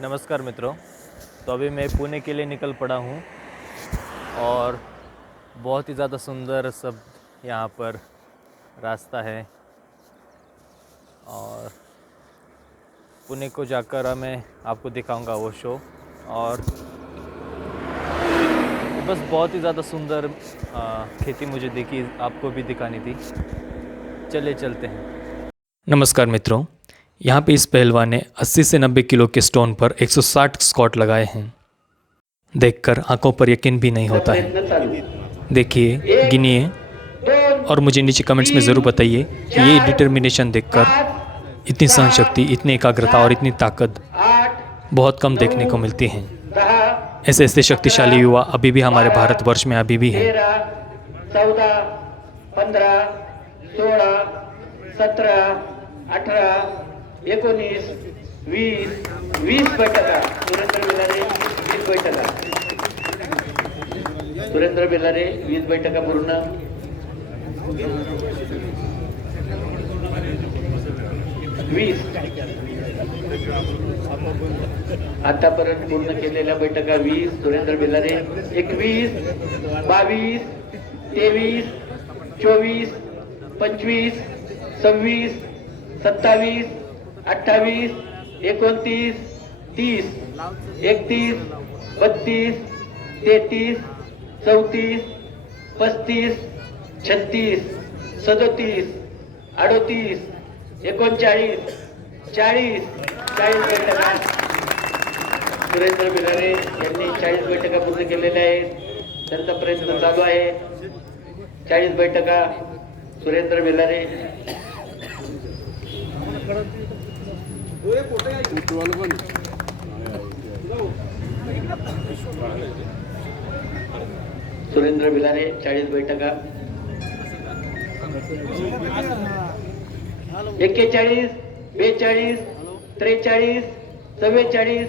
नमस्कार मित्रों। तो अभी मैं पुणे के लिए निकल पड़ा हूँ और बहुत ही ज़्यादा सुंदर सब यहाँ पर रास्ता है और पुणे को जाकर मैं आपको दिखाऊंगा वो शो। और बस बहुत ही ज़्यादा सुंदर खेती मुझे दिखी, आपको भी दिखानी थी। चलिए चलते हैं। नमस्कार मित्रों, यहाँ पे इस पहलवान ने 80 से 90 किलो के स्टोन पर 160 स्क्वाट लगाए हैं। देखकर आंखों पर यकीन भी नहीं होता है। देखिए, गिनिए और मुझे नीचे कमेंट्स में ज़रूर बताइए कि ये डिटर्मिनेशन देखकर इतनी सहनशक्ति, इतनी एकाग्रता और इतनी ताकत बहुत कम देखने को मिलती हैं। ऐसे ऐसे शक्तिशाली युवा अभी भी हमारे भारतवर्ष में अभी भी हैं। 14, 15, 16, 17, 18, 19, 20 बैठका. सुरेंद्र बेलारे 20 बैठका. सुरेंद्र बेलारे 20 बैठका पूर्ण. आतापर्यंत पूर्ण केलेल्या बैठका 20. सुरेंद्र बेलारे 21, 22, 23, 24, 25, 26, 27, 28, 29, 30, 31, 32, 33, 34, 35, 36, 37, 38, 39, 40 बैठका. सुरेंद्र बेलारे यांनी 40 बैठका पूर्ण केलेल्या आहेत. त्यांचा प्रयत्न चालू आहे. 40 बैठका सुरेंद्र बेलारे. सुरेंद्र बेलारे 40 बैठका. 41, 42, 43, 44,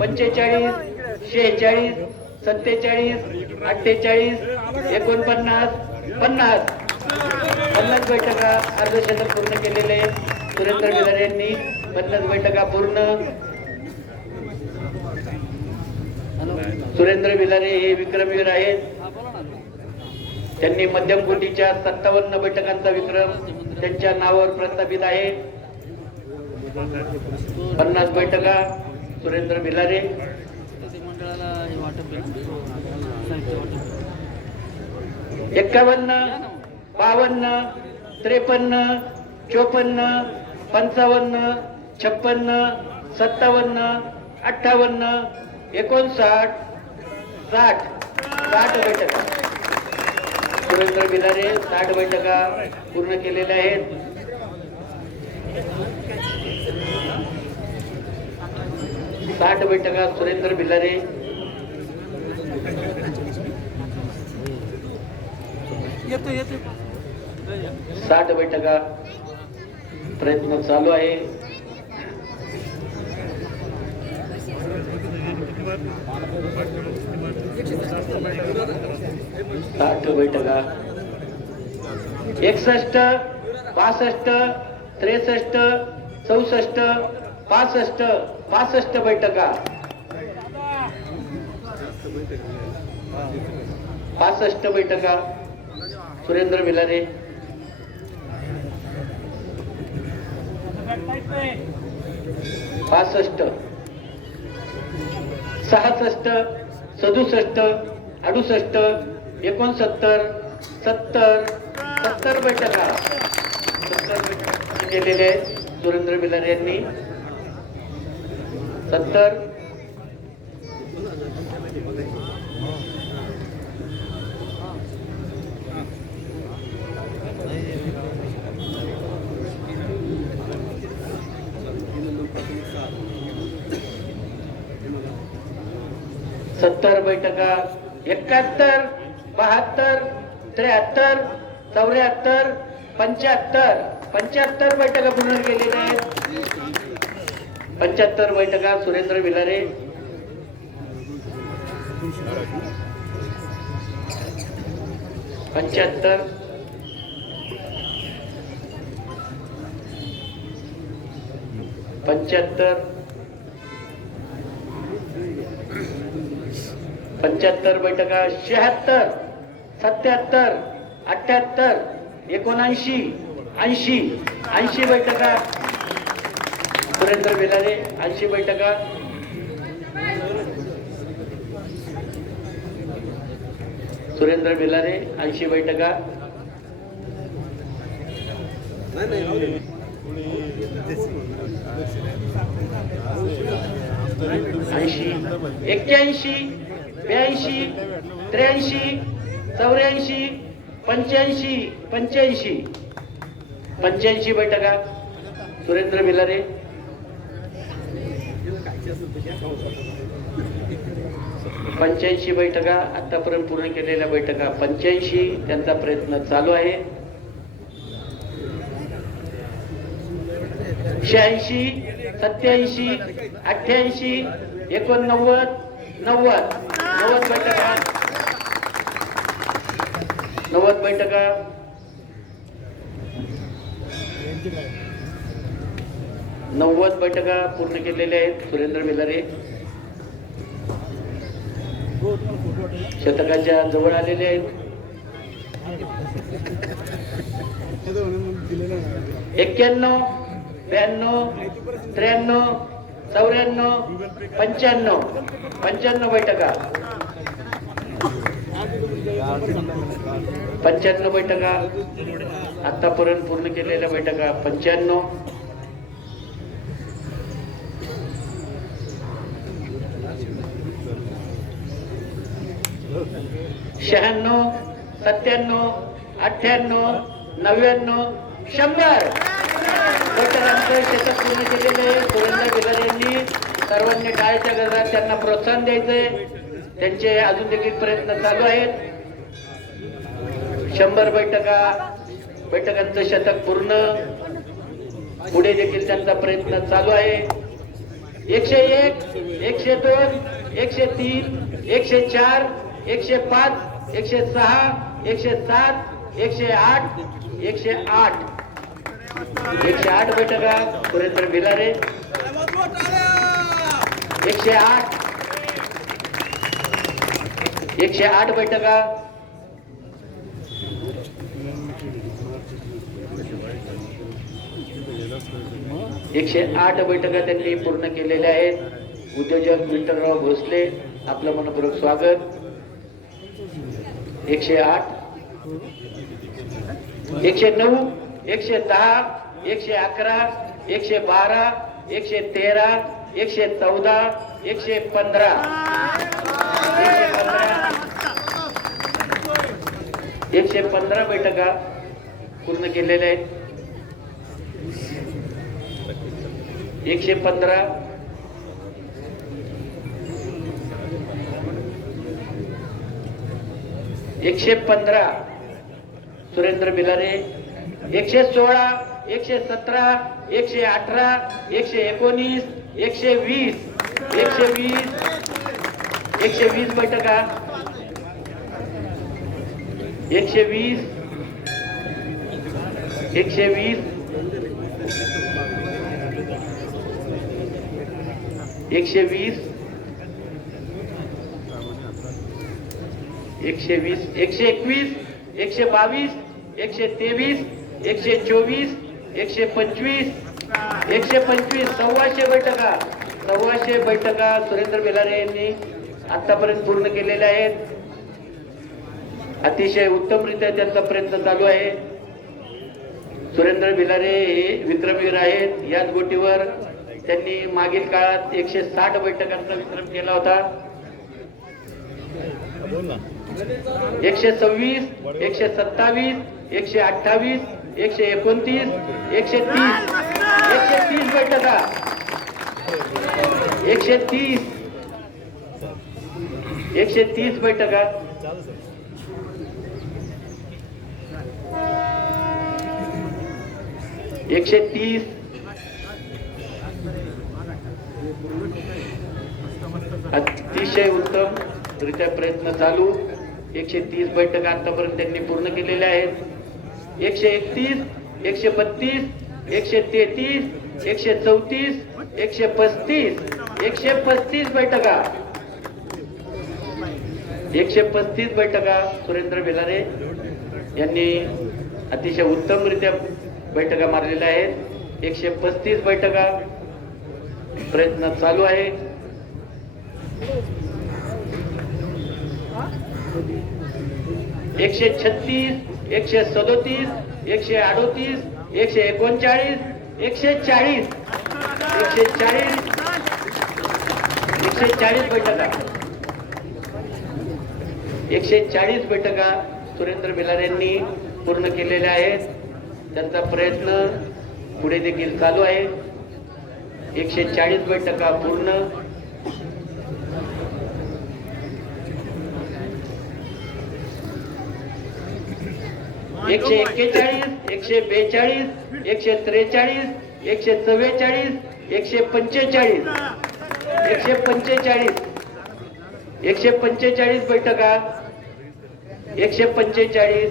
45, 46, 47, 48, 49, 50 बैठका अर्धशतक पूर्ण केलेले सुरेंद्र बेलारे यांनी. 50 बैठका पूर्ण. सुरेंद्र बेलारे हे विक्रमवीर आहेत. त्यांनी मध्यम कोटीच्या 57 बैठकांचा विक्रम त्यांच्या नावावर प्रस्थापित आहे. 50 बैठका सुरेंद्र बेलारे. 51, 52, 53, 54, 55, 56, 57, 58, 59, 60 बैठका. सुरेंद्र बेलारे 60 बैठका पूर्ण केलेल्या आहेत. बैठका सुरेंद्र बेलारे. येतो 60 बैठका प्रयत्न चालू आहे. बैठका 61, 62, 63, 64, 65 बैठका. 65 बैठका सुरेंद्र बेलारे. 65, 66, 67, 68, 69, 70 बैठका. 70 बैठका केलेले सुरेंद्र बेलारे यांनी. 70. बैठका 71, 72, 73, 74, 75 बैठका पूर्ण केलेल्या आहेत. 75 बैठका सुरेंद्र बेलारे. 75, 75, 75 बैठका, 76, 77, 78, 79, 80, 80 बैठका. सुरेंद्र बेलारे 80 बैठका. सुरेंद्र बेलारे 80 बैठका. 80, 81, 82, 83, 84, 85, 85, 85 बैठका. सुरेंद्र बेलारे. 85 बैठका आतापर्यंत पूर्ण केलेल्या बैठका 85. त्यांचा प्रयत्न चालू आहे. 86, 87, 88, 89, 90, 90 बैठका. 90 बैठका. 90 बैठका पूर्ण केलेल्या आहेत. सुरेंद्र बेलारे शतकाच्या जवळ आलेले आहेत. 91, 92, 93, 94, 95, 95 बैठका. 95 बैठका आतापर्यंत पूर्ण केलेल्या बैठका 95. 96, 97, 98, 99, 100 बैठकांचं शतक पूर्ण केलेले आहे. सुरेंद्र बेलारे यांनी सर्वांनी टाळ्याच्या गजरात त्यांना प्रोत्साहन द्यायचंय. त्यांचे अजून देखील प्रयत्न चालू आहेत. 100 बैठकांचं शतक पूर्ण. पुढे देखील त्यांचा प्रयत्न चालू आहे. 101, 102, 103, 104, 105, 106, 107, 108, 108, 108 बैठका. सुरेंद्र बेलारे 108, 108 बैठका. 108 बैठका त्यांनी पूर्ण केलेल्या आहेत. उद्योजक विठ्ठलराव भोसले आपलं मनपूर्वक स्वागत. 108, 109, 110, 111, 112, 113, 114, 115, 115 बैठका पूर्ण केलेल्या आहेत. 115, 115 सुरेंद्र बेलारे. 116, 117, 118, 119, 120, 120, 120 बैठका. 120, 120, 120, 120, 121, 122, 123, 124, 125, 125 125 बैठका. 125 बैठका सुरेंद्र बेलारे यांनी आतापर्यंत पूर्ण केलेल्या आहेत. अतिशय उत्तमरित्या त्यांचा प्रयत्न चालू आहे. सुरेंद्र बेलारे हे विक्रमवीर आहेत. याच गोटीवर त्यांनी मागील काळात 160 बैठकांचा विक्रम केला होता. 126, 127, 128, 129, 130, 130 बैठका. 130, 130 बैठका. 130, अतिशय उत्तम रित्या प्रयत्न चालू. 130 बैठका आतापर्यंत त्यांनी पूर्ण केलेल्या आहेत. 131, 132, 133, 134, 135, 135 बैठका. 135 बैठका सुरेंद्र भिलारे यांनी अतिशय उत्तमरित्या बैठका मारलेल्या आहेत. 135 बैठका प्रयत्न चालू आहे. 136, 137, 138, 139, 140, 140 बैठका 140 बैठका सुरेंद्र भिलारे यांनी पूर्ण केलेल्या आहेत. त्यांचा प्रयत्न पुढे देखील चालू आहे. 140 बैठका पूर्ण. एकशे 41, 142, 143, 144, 145, 145 बैठका 145,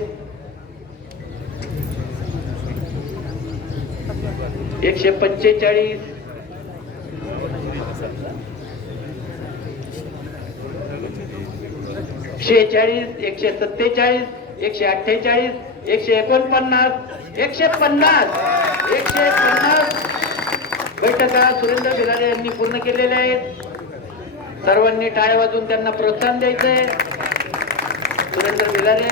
145, 146, 147, 148, 149, 150 बैठका सुरेंद्र भिलारे यांनी पूर्ण केलेल्या आहेत. सर्वांनी टाळ्या वाजवून त्यांना प्रोत्साहन द्यायचंय. सुरेंद्र भिलारे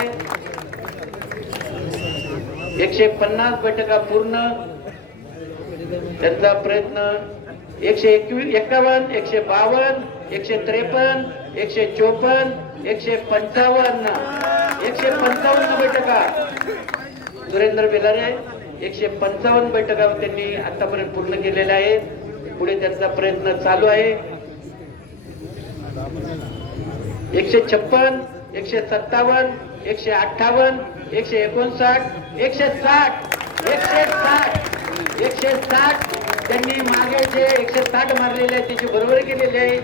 150 बैठका पूर्ण. त्यांचा प्रयत्न 151, 152, 153, 154, 155 बैठका सुरेंद्र भिलारे 155 बैठका त्यांनी आतापर्यंत पूर्ण केलेल्या आहेत. पुढे त्यांचा प्रयत्न चालू आहे. 156, 157, 158, 159, 160 त्यांनी मागे जे 160 मारलेले आहेत त्याची बरोबरी केलेली आहे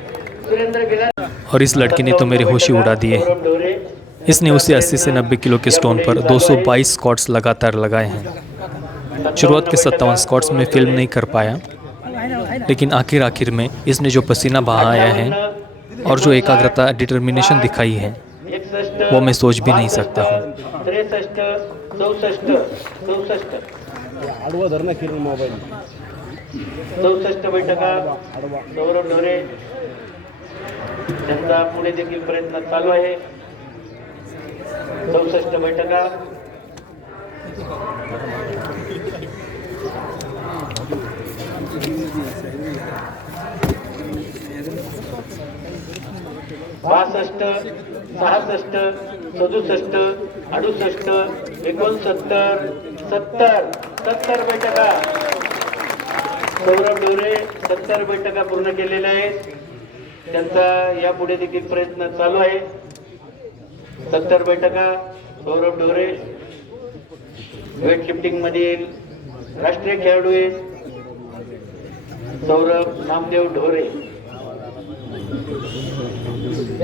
सुरेंद्र भिलारे. और इस लड़की ने तो मेरे होश ही उड़ा दिए. इसने उसे 80 से 90 किलो के स्टोन पर 222 स्क्वाट्स लगातार लगाए हैं. शुरुआत के 57 स्क्वाट्स में फिल्म नहीं कर पाया, लेकिन आखिर में इसने जो पसीना बहाया है और जो एकाग्रता डिटर्मिनेशन दिखाई है वो मैं सोच भी नहीं सकता हूँ. 64 बैठका सौरभ ढोरे त्यांचा पुढे देखील प्रयत्न चालू आहे. 64 बैठका. बासष्ट, 66, 67, 68, 69, 70 बैठका सौरभ ढोरे 70 बैठका पूर्ण केलेल्या आहेत. त्यांचा यापुढे देखील प्रयत्न चालू आहे. 70 बैठका सौरभ ढोरे वेट लिफ्टिंग मधील राष्ट्रीय खेळाडू आहेत सौरभ नामदेव ढोरे.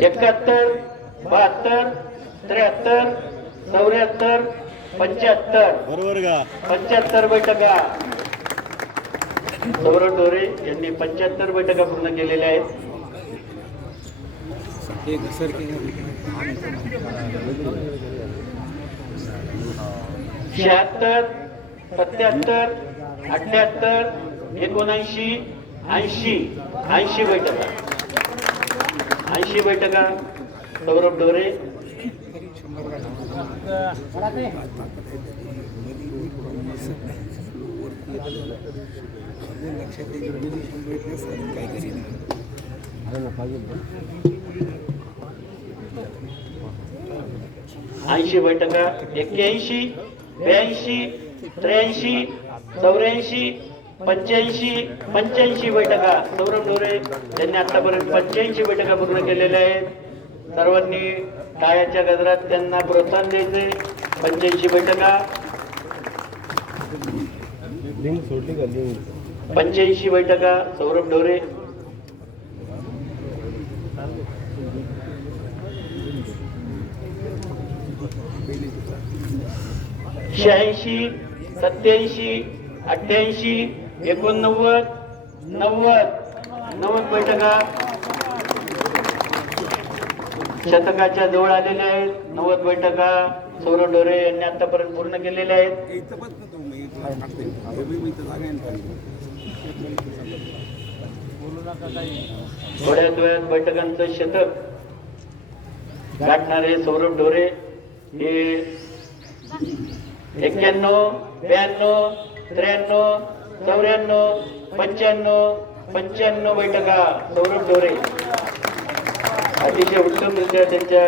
71, 72, 73, 74, 75 बैठका सौरभ ढोरे यांनी 75 बैठका पूर्ण केलेल्या आहेत. 76, 77, 78, 79, 80 बैठका 80 बैठका सौरभ ढोरे. ऐंशी बैठका 81, 82, 83, 84, 85 बैठका सौरभ ढोरे यांनी आतापर्यंत 85 बैठका पूर्ण केलेल्या आहेत. सर्वांनी टाळ्याच्या गजरात त्यांना प्रोत्साहन द्यायचे. 85 बैठका 85 बैठका सौरभ ढोरे. 86, 87, 88, 89, 90 बैठका शतकाच्या जवळ आलेले आहेत. 90 बैठका सौरभ ढोरे यांनी आतापर्यंत पूर्ण केलेल्या आहेत. थोड्याच वेळात बैठकांचं शतक गाठणारे सौरभ ढोरे हे 91, 92, 93, 94, 95 बैठका सौरभ ढोरे. अतिशय उत्तमरित्या त्यांच्या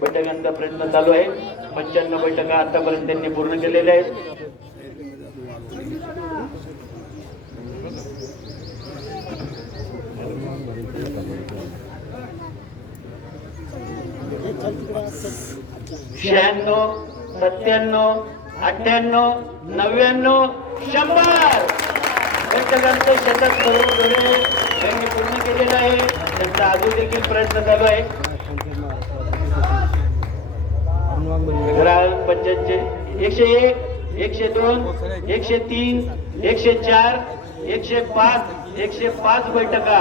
बैठकांचा प्रयत्न चालू आहे. 95 बैठका आतापर्यंत त्यांनी पूर्ण केलेल्या आहेत. शहाण्णव, 97, 98, 99, 100 बैठकांचं शतक सौरभ ढोरे यांनी पूर्ण केलेलं आहे. त्यांचा अजून देखील प्रयत्न चालू आहे. ग्राहक पंचांचे 101, 102, 103, 104, 105 बैठका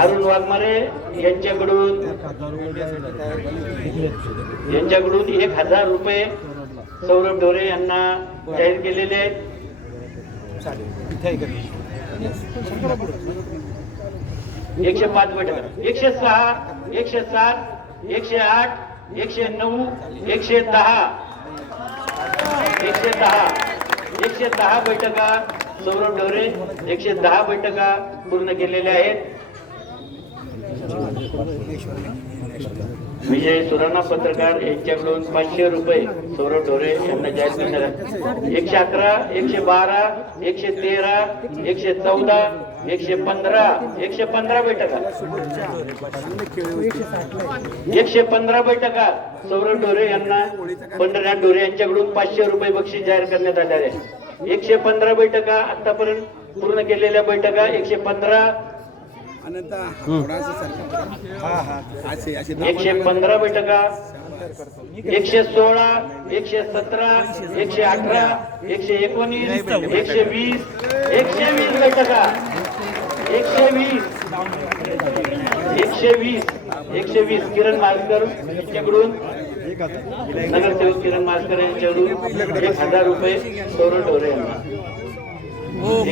अरुण वाघमारे यांच्याकडून 1000 रुपये सौरभ ढोरे यांना जाहीर केलेले आहेत. 105 बैठका 106, 107, 108, 109, 110 बैठका सौरभ ढोरे 110 बैठका पूर्ण केलेल्या आहेत. विजय सुराणा पत्रकार यांच्याकडून 500 रुपये सौरभ ढोरे यांना जाहीर करण्यात आले. 111, 112, 113, 114, 115 बैठका 115 बैठका सौरभ ढोरे यांना पंढरीनाथ ढोरे यांच्याकडून 500 रुपये बक्षीस जाहीर करण्यात आले आहे. 115 बैठका आतापर्यंत पूर्ण केलेल्या बैठका 115 115 बैठका 116, 117, 118, 119, 120 बैठका 120 किरण मालकर यांच्याकडून नगरसेवक किरण मालकर यांच्याकडून 1000 रुपये सौरभ ढोरे यांना.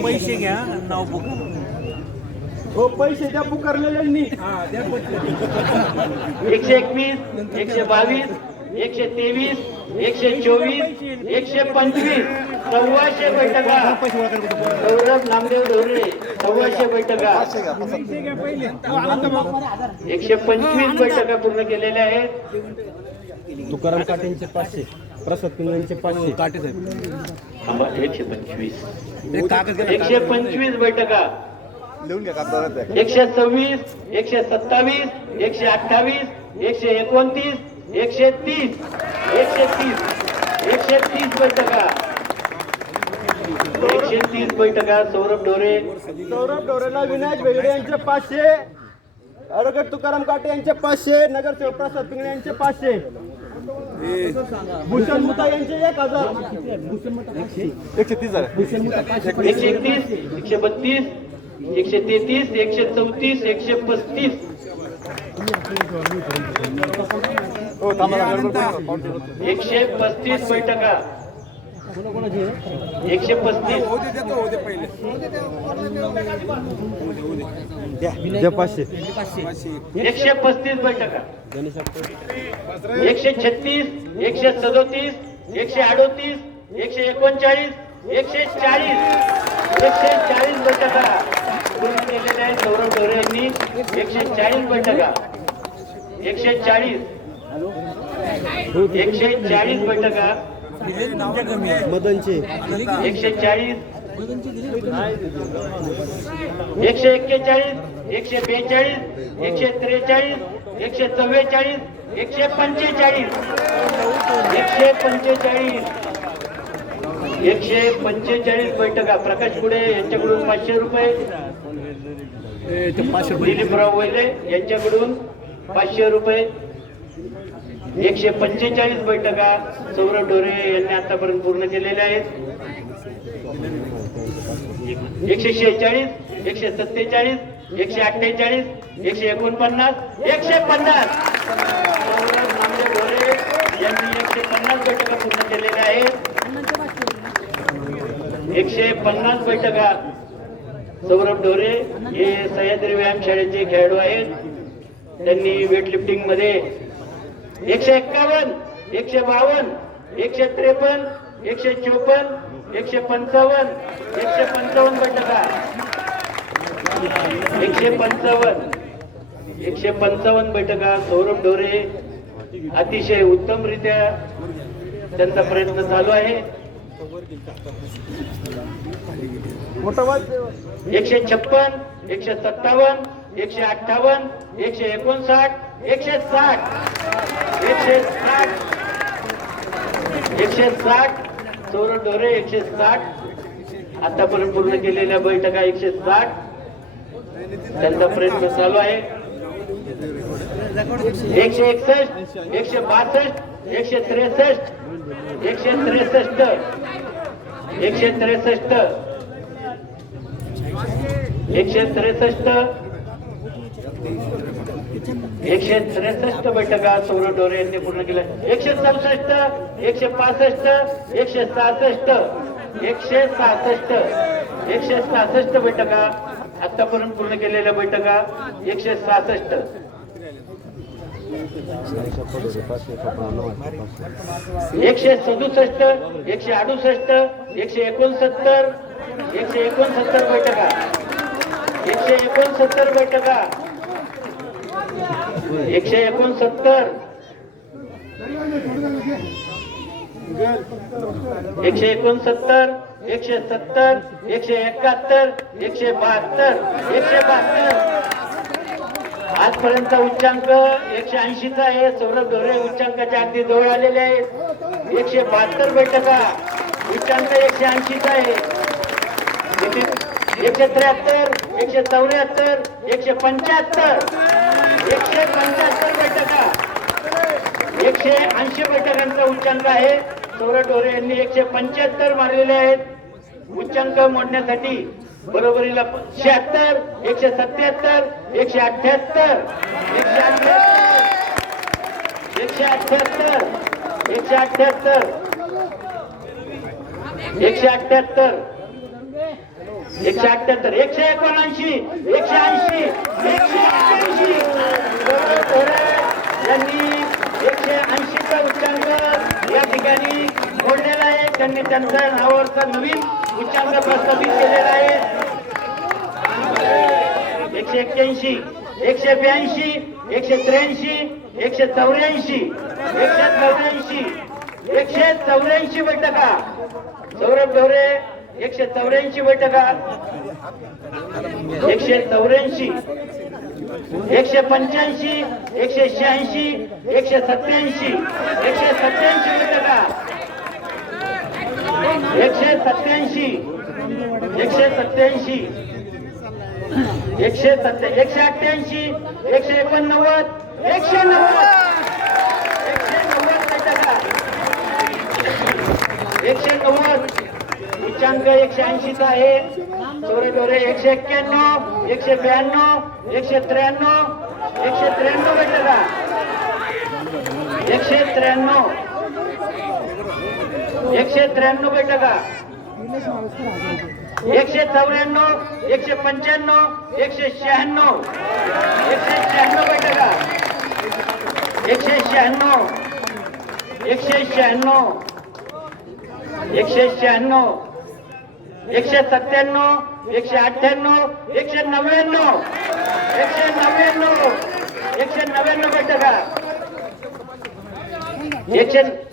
पैसे घ्या नाव बुक हो पैसे द्या पुकारलेल्यांनी. 121, 122, 123, 124, 125 125 बैठका सौरभ नामदेव ढोरे 125 बैठका 125 बैठका पूर्ण केलेल्या आहेत. तुकाराम काटेंचे 500, प्रसाद पिंगळेंचे 500. 125 बैठका 126, 127, 128, 129, 130 बैठका 130 बैठका सौरभ ढोरे ढोरेला विनायक बेगडे यांचे 500, अडगड तुकाराम काटे यांचे 500, नगरसेवक प्रसाद पिंगळे यांचे 500, भूषण मुता यांचे 1000, 130, 131, 132, 133, 134, 135 135 बैठका 135 135 बैठका 136, 137, 138, 139, 140 बैठका पूर्ण केलेल्या आहेत. सौरभ ढोरे यांनी 140 बैठका 140 बैठका मदनचे 140 141, 142, 143, 144, 145 बैठका प्रकाश पुढे यांच्याकडून 500 रुपये, दिलीपराव वैले यांच्याकडून 500 रुपये. 145 बैठका सौरभ ढोरे यांनी आतापर्यंत पूर्ण केलेल्या आहेत. 146, 147, 148, 149, 150. सौरभ नामदेव ढोरे यांनी 150 बैठका पूर्ण केलेल्या आहेत. 150 बैठका. सौरभ ढोरे हे सह्याद्री व्यायाम शाळेचे खेळाडू आहेत. त्यांनी वेटलिफ्टिंग मध्ये 151, 152, 153, 154, 155, 155 बैठका. 155 बैठका. सौरभ ढोरे अतिशय उत्तमरित्या त्यांचा प्रयत्न चालू आहे. 156, 157, 158, 159, 160, 160. सौरभ ढोरे 160 आतापर्यंत पूर्ण केलेल्या बैठका 160. त्यांचा प्रयत्न चालू आहे. 161, 162, 163, 163, 163, 163 बैठका सौरभ ढोरे यांनी पूर्ण केल्या. 167, 165, 166, 166 बैठका आतापर्यंत पूर्ण केलेल्या बैठका 166. 167, 168, 169, 169 बैठका. 169 बैठका. 169, 169, 170, 171, 172, 172. आजपर्यंत उच्चांक 180चा आहे. सौरभ ढोरे उच्चांकाच्या अगदी जवळ आलेले आहेत. 172 बैठका. उच्चांक 180चा आहे. 173, 174, 175, 175 बैठका. 180 बैठकांचा उच्चांक आहे. सौरभ ढोरे यांनी 175 मारलेले आहेत. उच्चांक मोडण्यासाठी बरोबरीला 76, 177, 178, 178, 178, 178, 178, 179, 180, 181. यांनी 180चा उच्चांक या ठिकाणी मोडलेला आहे. त्यांनी त्यांच्या नावावरचा नवीन उच्चांक प्रस्थापित केलेला आहे. 181, 182, 183, 184, 184 बैठका. सौरभ ढोरे 184 बैठका. 184, 185, 186, 187, 187 बैठका. 187, 187, 188, 189, 190 बैठका. 190 उच्चांक 180चा आहे. सौरभ ढोरे 191, 192, 193, 193 बैठका. 193, 193 बैठका. 194, 195, 196, 196 बैठका. 196, 196, 196, 197, 198, 199, 199 बैठका.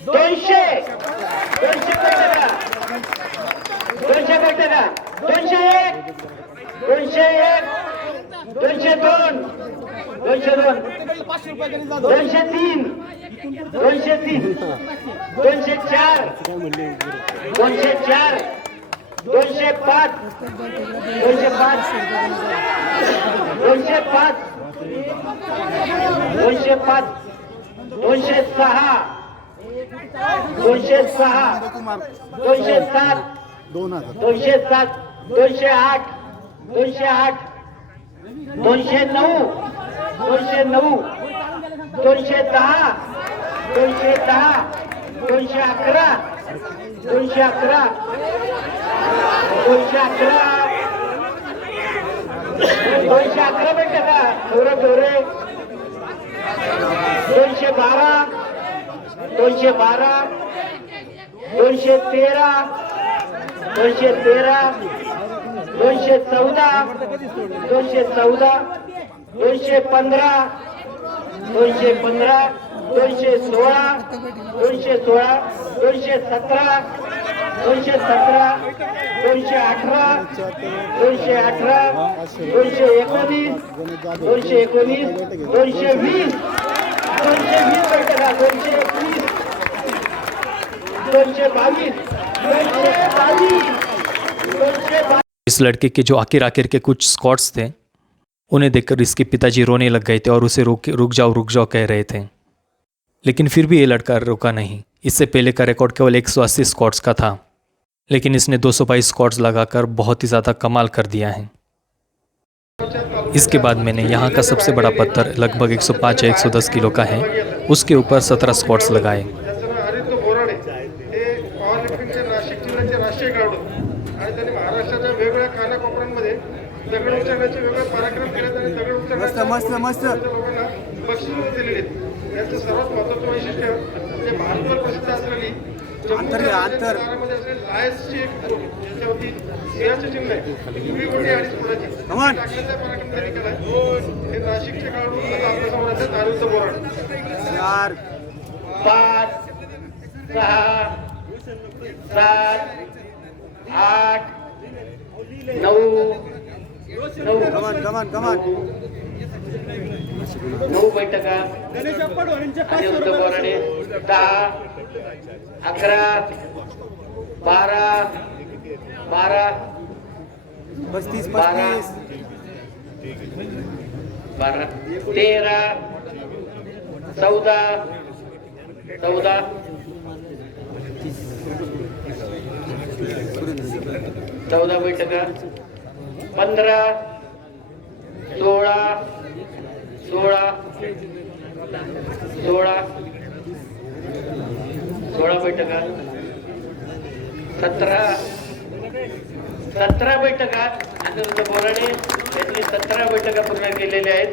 200 बैठका. 200 बैठका. 201, 201, 202, 202, 203, 203, 204, 204, 205, 205, 205, 205, 206, 206, 207, 207, 208, 208, 209 209 210 210 211 211 211 मिनिटं का थोडं थोडे 212 212 213 213 214 214 215 215 216 216 217 217 218 218 219 219 220 220 बैठका 221 222 222 इस लड़के के जो आखिर आखिर के कुछ स्क्वाट्स थे उन्हें देखकर इसके पिताजी रोने लग गए थे और उसे रुक जाओ कह रहे थे, लेकिन फिर भी ये लड़का रुका नहीं। इससे पहले का रिकॉर्ड केवल 180 स्क्वाट्स का था, लेकिन इसने 222 स्क्वाट्स लगाकर बहुत ही ज़्यादा कमाल कर दिया है। इसके बाद मैंने यहाँ का सबसे बड़ा पत्थर लगभग 105 या 110 किलो का है, उसके ऊपर 17 स्क्वाट्स लगाए। त्याचं नाव हरित बोराडे, हे पॉवर लिफ्टिंगचे नाशिक जिल्ह्याचे राष्ट्रीय खेळाडू आणि त्यांनी महाराष्ट्राच्या वेगवेगळ्या कानाकोपऱ्यांमध्ये दगड उचलण्याचे वेगळे पराक्रम केले आणि दगड उचलण्याच्या लोकांना बक्षीस दिलेली आहेत। याचं सर्वात महत्त्वाचं वैशिष्ट्य म्हणजे भारतभर प्रसिद्ध असलेली आंतरमध्ये असलेली लायन्सची एक ज्याच्यावरती सिंहाचे चिन्ह आहे, उभी गोटी आणि फुलाची टाकण्याचा पराक्रम त्यांनी केलाय। हे नाशिकचे खेळाडू आपल्यासमोर आहेत हरित बोराडे। 5 6 7 8 9 9 बैठका अनिरुद्ध बोराडे 10 11 12 12 35 12 13 14 14 14 बैठका 15 16 16 16 16 बैठका 17 बैठका अनिरुद्ध बोराडे यांनी 17 बैठका पूर्ण केलेल्या आहेत।